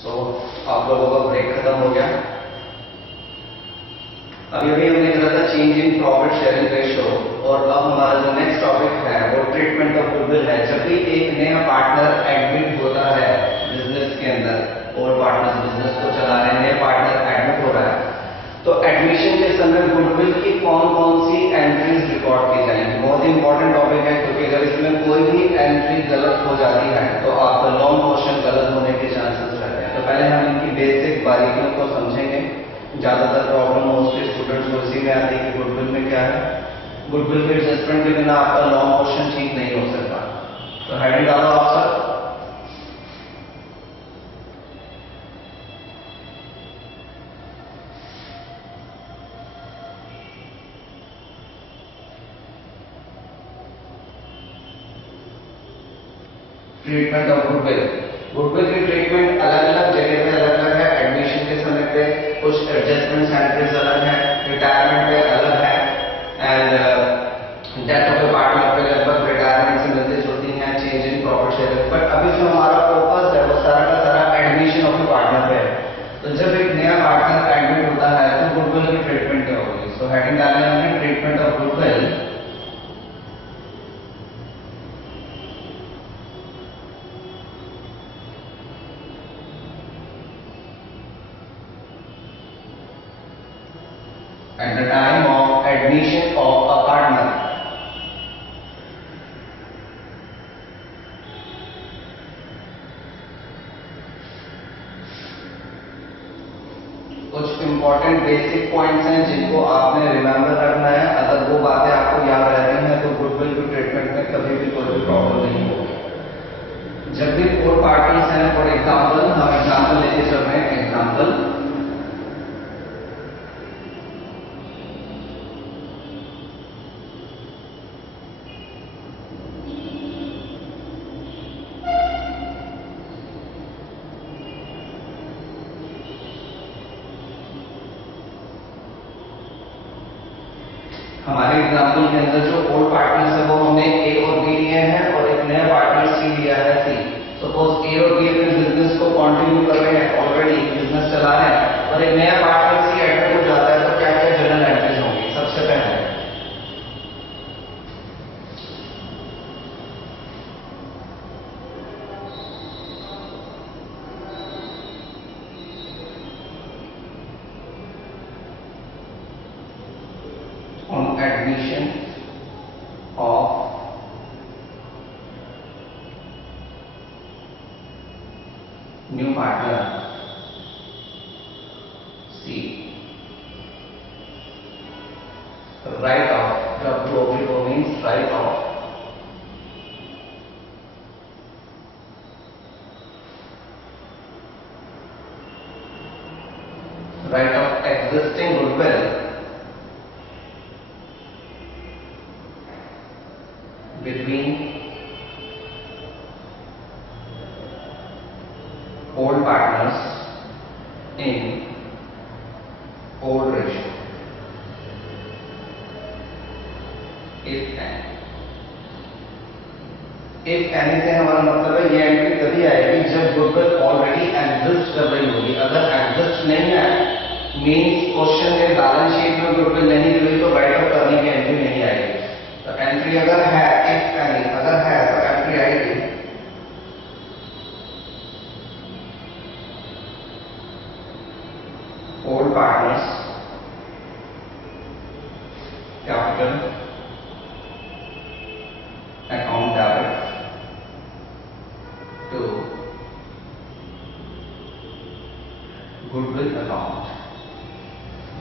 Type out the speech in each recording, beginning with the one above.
सो आप लोगों का ब्रेक खत्म हो गया। अभी अभी हमने करा था change in profit sharing ratio, और अब हमारा जो नेक्स्ट टॉपिक है वो ट्रीटमेंट ऑफ गुडविल है। जब भी एक नया पार्टनर एडमिट होता है बिजनेस के अंदर, और पार्टनर बिजनेस को चला रहे हैं, नए पार्टनर एडमिट हो रहा है, तो एडमिशन के समय गुडविल की कौन कौन सी एंट्रीज रिकॉर्ड की जाएंगी। बहुत इंपॉर्टेंट टॉपिक है, क्योंकि अगर इसमें कोई भी एंट्री गलत हो जाती है तो आपका लॉन्ग क्वेश्चन गलत होने के चांसेस रहते हैं। तो पहले हम इनकी बेसिक बारीकियों को समझेंगे। ज्यादातर प्रॉब्लम मोस्टली स्टूडेंट्स को इसी में आती है कि गुडविल में क्या है। गुडविल के एडजस्टमेंट के बिना आपका लॉन्ग क्वेश्चन ठीक नहीं हो सकता। तो हेडिंग डालो आप sir. Treatment of goodwill. Goodwill की ट्रीटमेंट अलग अलग जगह पे अलग अलग है। एडमिशन के समय पे कुछ एडजस्टमेंट एंट्रीज अलग है, रिटायरमेंट पे अलग है, and death of the partner पे लगभग रिटायरमेंट से मिलती जुलती है, change in profit sharing. But अभी जो हमारा फोकस है वो सारा का सारा एडमिशन ऑफ द पार्टनर पे है। तो जब एक नया पार्टनर एडमिट होता है तो गुडविल की ट्रीटमेंट क्या होगी। सो हेडिंग डालने हमने treatment of goodwill. At the time of admission of a partner, कुछ इंपॉर्टेंट बेसिक पॉइंट्स हैं जिनको आपने रिमेंबर करना है। अगर वो बातें आपको याद रहती हैं तो गुडविल की ट्रीटमेंट में कभी भी कोई भी प्रॉब्लम नहीं होगी। जब भी 4 पार्टीज हैं, फॉर एग्जाम्पल हम एग्जाम्पल लेके चल रहे हैं। एग्जाम्पल, हमारे एग्जाम्पल के अंदर जो ओल्ड पार्टनर्स है वो हमने ए और बी लिए हैं, और एक नया पार्टनर सी लिया है, सी। सपोज ए और बी अपने बिजनेस को कंटिन्यू कर रहे हैं, ऑलरेडी बिजनेस चला रहे हैं, और एक नया पार्टनर सी एडमिट हो जाता है, तो क्या क्या जनरल एंट्रीज होंगी। सबसे पहले on admission of new partner C, write off, WOPO means write off, write off existing goodwill between old partners in old ratio if any। if any से हमारा मतलब है ये एंट्री तभी आएगी जब गुडविल ऑलरेडी एग्जिस्ट कर रही होगी। अगर एग्जिस्ट नहीं है, मीन्स क्वेश्चन में बैलेंस शीट में गुडविल नहीं दी हुई, तो राइट ऑफ करने की एंट्री नहीं आएगी। तो एंट्री अगर है, इफ एनी अगर है तो एंट्री आएगी old partners capital account debit to goodwill account.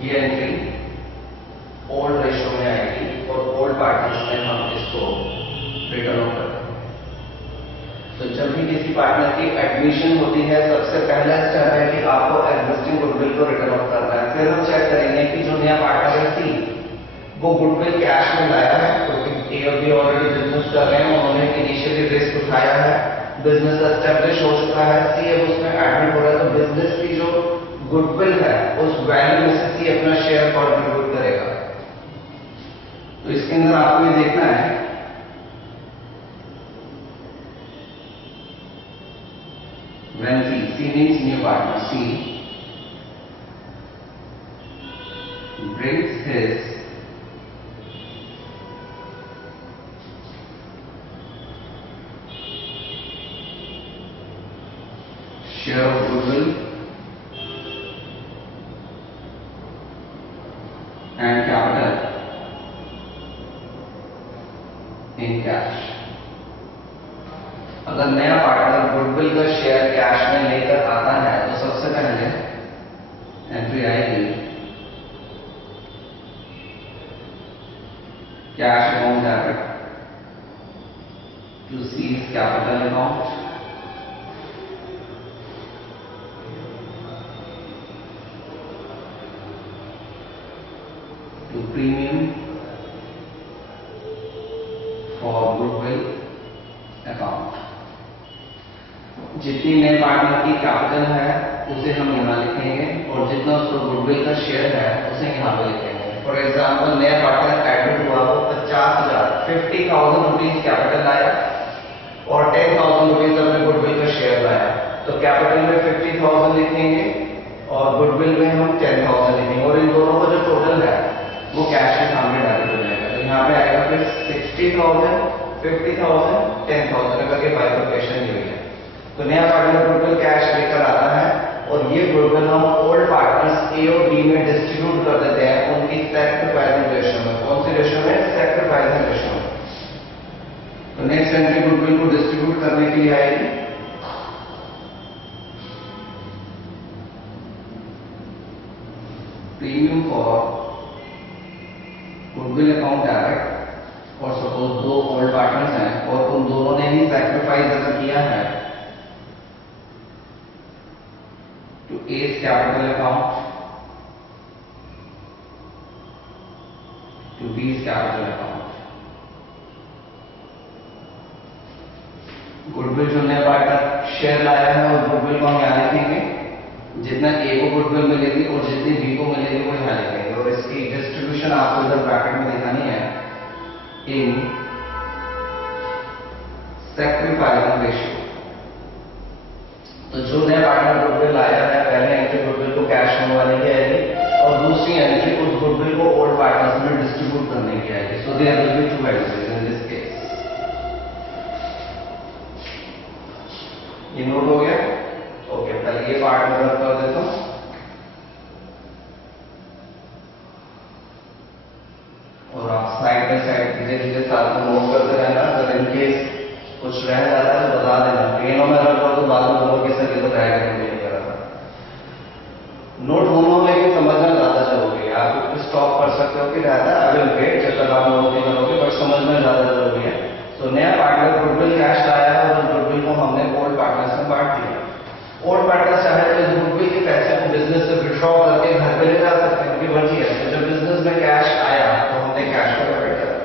ये एंट्री ओल्ड रेशियो में आएगी और ओल्ड पार्टनर्स में हम इसको रिटर्न ऑफ करते हैं। तो जब भी किसी पार्टनर की एडमिशन होती है, सबसे पहला स्टेप है कि आपको एग्जिस्टिंग गुडविल को रिटर्न ऑफ करना है। फिर हम चेक करेंगे कि जो नया पार्टनर है सी, वो गुडविल कैश में लाया है, क्योंकि ए और बी ऑलरेडी बिजनेस कर रहे हैं, उन्होंने इनिशियली रिस्क उठाया है, बिजनेस एस्टेब्लिश हो चुका है, सी अब उसमें एडमिट हो रहा है, तो बिजनेस की जो गुडविल है उस वैल्यू में से सी अपना शेयर कॉन्ट्रीब्यूट करेगा। तो इसके अंदर आपको ये देखना है When C means new partner, C brings his share of goodwill and capital in cash. अगर नया पार्टनर गुडविल का शेयर कैश में लेकर आता है तो सबसे पहले एंट्री आएगी cash account debit to C's capital account, to premium for goodwill account. जितनी नए पार्टनर की कैपिटल है उसे हम यहाँ लिखेंगे और जितना उसको गुडविल का शेयर है उसे यहाँ पे लिखेंगे। फॉर एग्जाम्पल नया पार्टनर एडेड हुआ वो 50,000 रुपीज कैपिटल लाया और 10,000 रुपीज अपने गुडविल का शेयर लाया, तो कैपिटल में 50,000 लिखेंगे और गुडविल में हम 10,000 लिखेंगे और इन दोनों का जो टोटल है वो कैश के सामने डाल हो जाएगा। तो यहाँ पे आएगा फिर 60,000, 50,000, 10,000 करके बाइफर्केशन हुई है। तो नया पार्टनर गुडविल कैश लेकर आता है और ये गुडविल हम ओल्ड पार्टनर्स ए और बी में डिस्ट्रीब्यूट कर देते हैं उनकी सेक्रीफाइसिंग रेशियो में। कौन सी रेशियो में? सेक्रीफाइसिंग रेशियो में। तो नेक्स्ट एंट्री गुडविल को डिस्ट्रीब्यूट करने के लिए आएगी premium for goodwill account direct. और सपोज दो ओल्ड पार्टनर्स हैं और उन दोनों ने ही सैक्रिफाइस अगर किया है to A's capital account to B's capital account। Goodwill जो नया पार्टनर शेयर लाया है और गुडविल को हम यहाँ लिखेंगे, जितना A को गुडविल मिलेगी और जितनी B को मिलेगी वो यहाँ लिखेंगे और इसकी डिस्ट्रीब्यूशन आपको इधर ब्रैकेट में दिखानी है इन सैक्रिफाइसिंग रेशियो। तो जो नया पार्टनर गुडविल आया है पहले एंट्री गुडविल को कैश मंगवाने की आएगी और दूसरी एंट्री उस गुडविल को ओल्ड पार्टनर्स में डिस्ट्रीब्यूट करने की आएगी। So there will be two entries in this case. ये नोट हो गया? ओके, पहले ये पार्ट में रब कर देता हूं और आप साइड बाय साइड धीरे धीरे साथ में नोट करते रहना। अगर इनकेस कुछ रह जाता है तो बता देना। ट्रेनों में रख तो बाद में लोगों के सर ये बताया नहीं करा था। नोट होना लेकिन समझना ज्यादा जरूरी है। आप स्टॉप कर सकते हो कि रहता है अगर वेट जब तक आप नोट नहीं करोगे, बट समझना ज्यादा जरूरी है। तो नया पार्टनर गुडविल कैश लाया है और गुडविल को हमने ओल्ड पार्टनर्स में बांट दिया। ओल्ड पार्टनर चाहे तो इस गुडविल के पैसे को बिजनेस से विड्रॉ करके घर पे ले जा सकते हैं, उनकी मर्जी है। तो जब बिजनेस में कैश आया तो हमने कैश को डेबिट करा,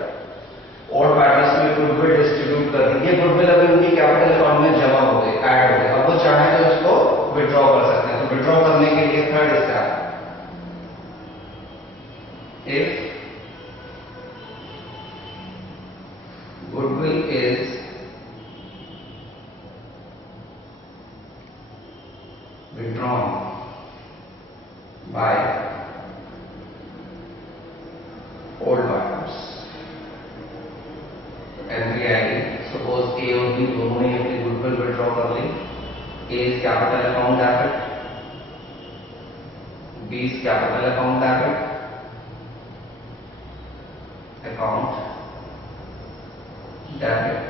ओल्ड पार्टनर्स में गुडविल डिस्ट्रीब्यूट कर दी। ये गुडविल अभी उनकी कैपिटल अकाउंट में जमा हो गई, ऐड हो गई। अब वो चाहे तो इसको विड्रॉ कर सकते हैं। तो विड्रॉ करने के लिए third step, if goodwill is withdrawn by old partners। Entry आएगी, सपोज ए और बी दोनों ने अपनी गुडविल विड्रॉ कर ली। A is capital account debit, B is capital account debit, account debit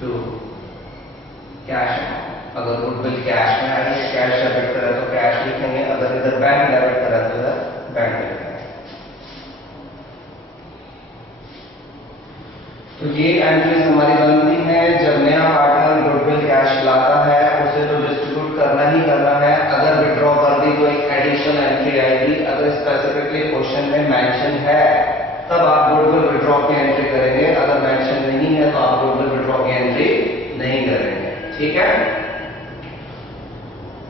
to cash account. अगर गुडविल कैश में आएगी, कैश डेबिट करा तो कैश लिखेंगे, अगर इधर बैंक डेबिट करा तो इधर बैंक लिखेंगे। तो ये एंट्रीज हमारी बनती है जब नया पार्टनर गुडविल कैश लाता है, उसे तो डिस्ट्रीब्यूट करना ही करना है। अगर विड्रॉ कर दी तो एक एडिशनल एंट्री आएगी। अगर स्पेसिफिकली क्वेश्चन में मेंशन है तब आप गुडविल विड्रॉ की एंट्री करेंगे, अगर मेंशन नहीं है तो आप गुडविल विड्रॉ की एंट्री नहीं करेंगे। ठीक है।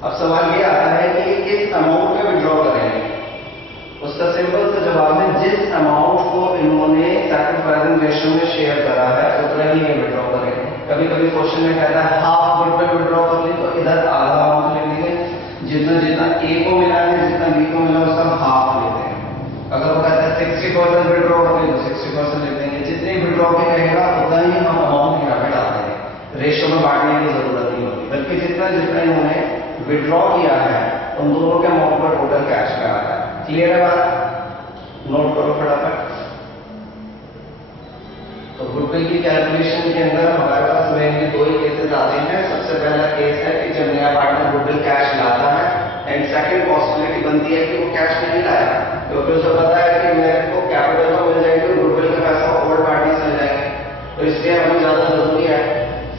अब सवाल ये आता है कि किस अमाउंट में विड्रॉ करेंगे। उसका सिंपल सा जवाब है जिस अमाउंट को इन्होंने सैक्रिफाइसिंग रेशियो में शेयर करा है उतना ही ये विड्रॉ करेंगे। कभी कभी क्वेश्चन में कहता है हाफ गुडविल विड्रॉ कर ली, तो इधर आधा अमाउंट ले लेंगे, जितना जितना ए को मिला है जितना बी को मिला उसका हाफ लेते हैं। अगर वो कहता है 60% विड्रॉ कर ली तो 60% ले लेंगे, जितने विड्रॉ के रहेगा उतना ही हम अमाउंट यहाँ पे डाल देंगे, रेशियो में बांटने की जरूरत नहीं होगी, बल्कि जितना जितना इन्होंने विड्रॉ किया है उन दोनों के अमाउंट पर टोटल कैश में आता है। क्लियर है बात? नोट करो फटाफट। तो गुडविल की कैलकुलेशन के अंदर हमारे पास मेनली दो ही केसेस आते हैं। सबसे पहला केस है कि जब नया पार्टनर गुडविल कैश लाता है, एंड सेकंड पॉसिबिलिटी बनती है कि वो कैश नहीं लाया, क्योंकि उसे पता है कि मेरे को कैपिटल तो मिल जाएगी, गुडविल का पैसा ओवर पार्टी से मिल जाएंगे, तो इसलिए हमें ज्यादा जरूरी है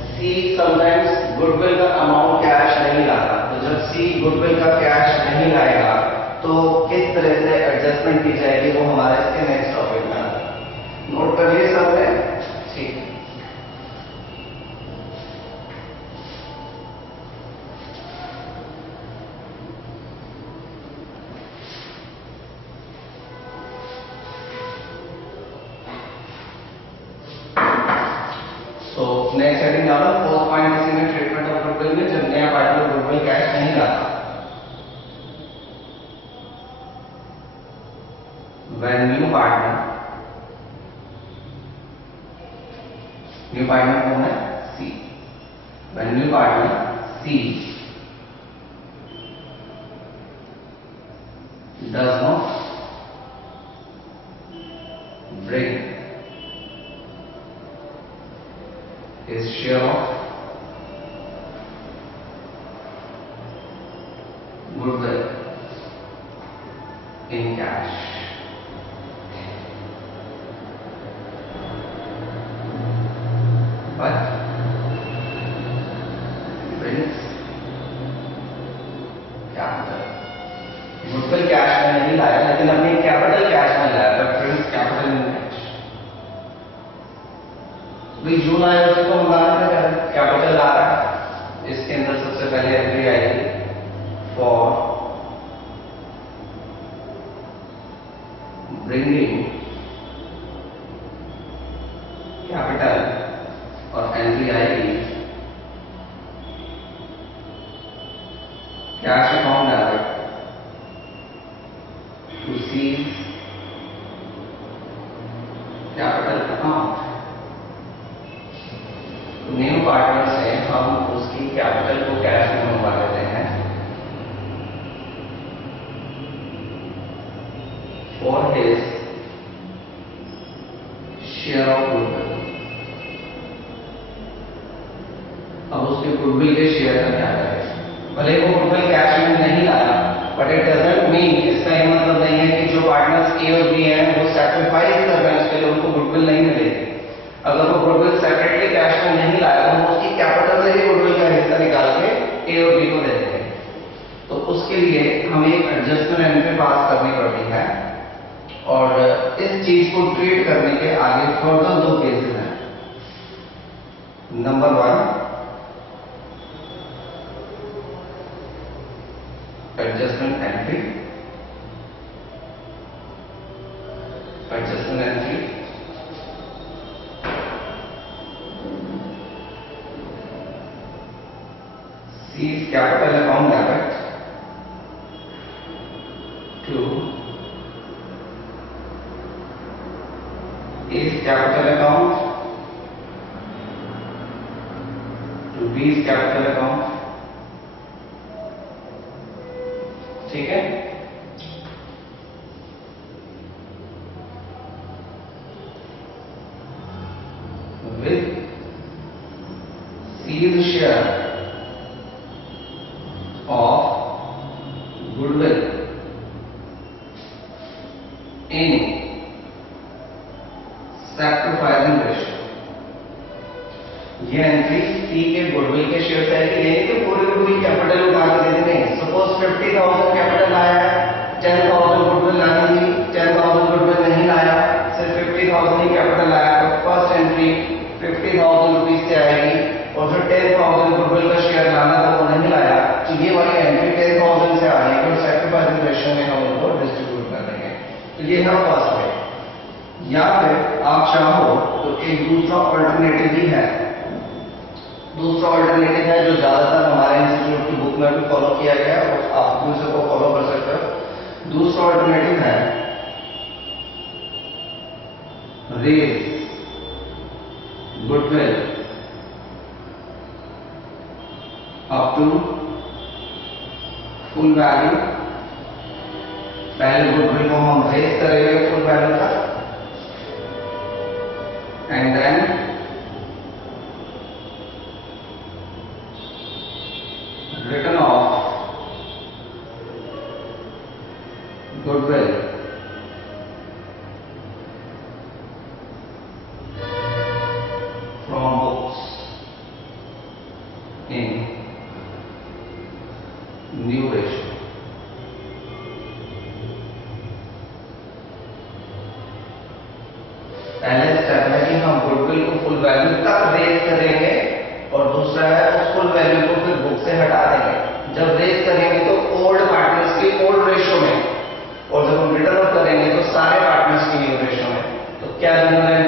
सी समटाइम्स गुडविल का अमाउंट कैश नहीं लाता। तो जब सी गुडविल का कैश नहीं लाएगा तो किस तरह से एडजस्टमेंट की जाएगी वो हमारे इसके नेक्स्ट टॉपिक में आता है। नोट कर लिए सबने? ठीक। तो नेक्स्ट हेडिंग डालो, फोर्थ पॉइंट इसी में ट्रीटमेंट ऑफ गुडविल में जब नया पार्टनर गुडविल कैश नहीं लाता। When new partner कौन है? C. When new partner C does not bring his share of goodwill in cash, but brings capital. Goodwill cash में नहीं लाया लेकिन अपनी कैपिटल कैश में लाया, but brings capital in cash. भाई जो लाया उसको हम लाना है, कैपिटल ला रहा है। इसके अंदर सबसे पहले एंट्री आएगी फॉर ब्रिंगिंग कैपिटल, और एंट्री आएगी cash account direct to C's capital account. New partner से हम उसकी कैपिटल को कैश में मंगवा लेते हैं for his share of goodwill. अब उसके गुडविल के शेयर का क्या करें? भले वो गुडविल कैश में नहीं लाया, बट इट डजंट मीन, इसका ये मतलब नहीं है कि जो पार्टनर्स ए और बी हैं वो सैक्रिफाइस कर रहे हैं उसके लिए उनको गुडविल नहीं मिलेगी। अगर वो गुडविल सेपरेटली कैश में नहीं लाया तो हम उसकी कैपिटल से ही गुडविल का हिस्सा निकाल के ए और बी को दे देंगे। तो उसके लिए हमें एक एडजस्टमेंट एंट्री पास करनी पड़ती है, और इस चीज को ट्रीट करने के आगे फर्दर दो केसेस हैं। नंबर 1, adjustment entry. Seize capital account debit to A's capital account to B's capital account। ठीक है? With C's share of goodwill in sacrificing ratio। ये एंट्री सी के गुडविल के शेयर से आएगी, यानी कि पूरी कैपिटल उठा के दे देंगे। सपोज 50,000 कैपिटल आया है, 10,000 गुडविल लानी थी, 10,000 गुडविल नहीं लाया, सिर्फ 50,000 ही कैपिटल आया, तो फर्स्ट एंट्री 50,000 रुपीज से आएगी, और जो 10,000 गुडविल का शेयर लाना था वो नहीं लाया, तो ये वाली एंट्री 10,000 से आ रही है, और सैक्रिफाइसिंग रेशियो में हम उनको डिस्ट्रीब्यूट कर देंगे। तो ये है फर्स्ट वे। या फिर आप चाहो तो एक दूसरा ऑल्टरनेटिव भी है दूसरा ऑल्टरनेटिव है जो ज्यादातर हमारे इंस्टीट्यूट की बुक में भी फॉलो किया गया है, और आप दूसरे को फॉलो कर सकते हो। दूसरा ऑल्टरनेटिव है raise goodwill up to full value. पहले गुडविल को हम रेज करेंगे फुल वैल्यू तक, and then written off goodwill from books in new ratio। पहले स्टेप है कि हम गुडविल को फुल वैल्यू तक रेज करेंगे, और दूसरा है उस फुल वैल्यू को फिर बुक से हटा देंगे। जब रेज करेंगे तो ओल्ड पार्टनर्स की ओल्ड रेशियो में, और जब हम रिटर्न ऑफ करेंगे तो सारे पार्टनर्स की न्यू रेशियो में। तो क्या जनरल